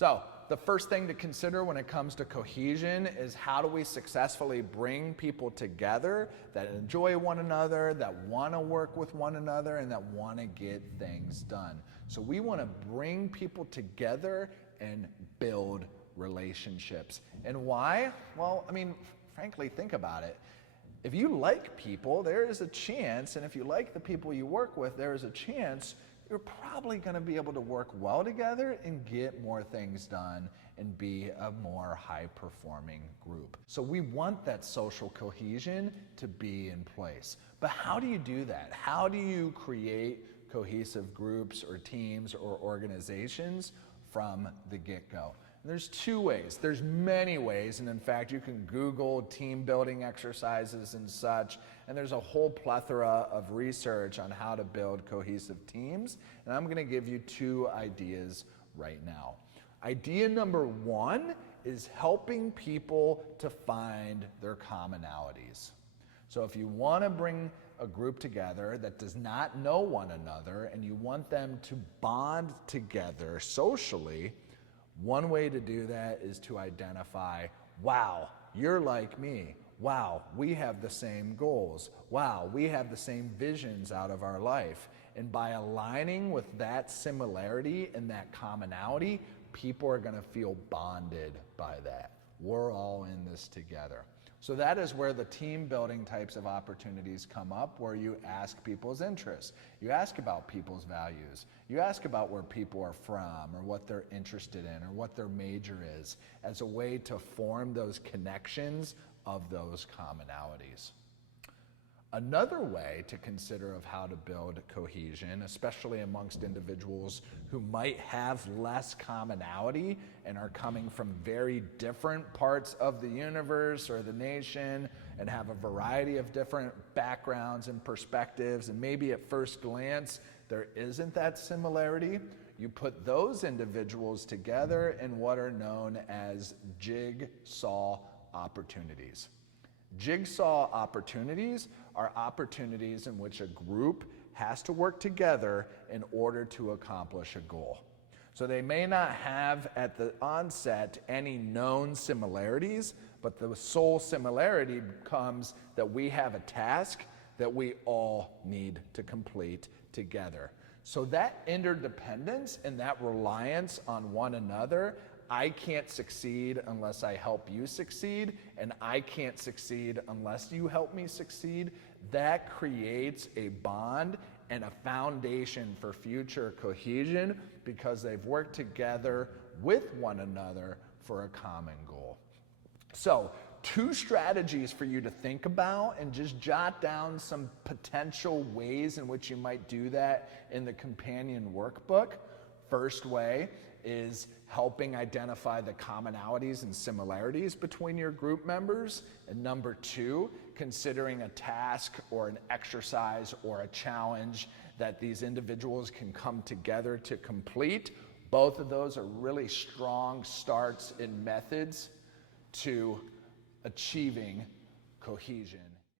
So the first thing to consider when it comes to cohesion is how do we successfully bring people together that enjoy one another, that want to work with one another, and that want to get things done. So we want to bring people together and build relationships. And why? Well, I mean, frankly, think about it. If you like people, there is a chance, and if you like the people you work with, there is a chance you're probably going to be able to work well together and get more things done and be a more high-performing group. So we want that social cohesion to be in place. But how do you do that? How do you create cohesive groups or teams or organizations from the get-go? There's two ways. There's many ways, and in fact, you can Google team building exercises and such, and there's a whole plethora of research on how to build cohesive teams, and I'm going to give you two ideas right now. Idea number one is helping people to find their commonalities. So if you want to bring a group together that does not know one another and you want them to bond together socially, one way to do that is to identify, wow, you're like me. Wow, we have the same goals. Wow, we have the same visions out of our life. And by aligning with that similarity and that commonality, people are going to feel bonded by that. We're all in this together. So that is where the team building types of opportunities come up, where you ask people's interests. You ask about people's values. You ask about where people are from or what they're interested in or what their major is as a way to form those connections of those commonalities. Another way to consider of how to build cohesion, especially amongst individuals who might have less commonality and are coming from very different parts of the universe or the nation and have a variety of different backgrounds and perspectives, and maybe at first glance there isn't that similarity, you put those individuals together in what are known as jigsaw opportunities. Jigsaw opportunities are opportunities in which a group has to work together in order to accomplish a goal. So they may not have at the onset any known similarities, but the sole similarity comes that we have a task that we all need to complete together. So that interdependence and that reliance on one another, I can't succeed unless I help you succeed, and I can't succeed unless you help me succeed. That creates a bond and a foundation for future cohesion because they've worked together with one another for a common goal. So, two strategies for you to think about and just jot down some potential ways in which you might do that in the Companion Workbook. First way is helping identify the commonalities and similarities between your group members. And number two, considering a task or an exercise or a challenge that these individuals can come together to complete. Both of those are really strong starts and methods to achieving cohesion.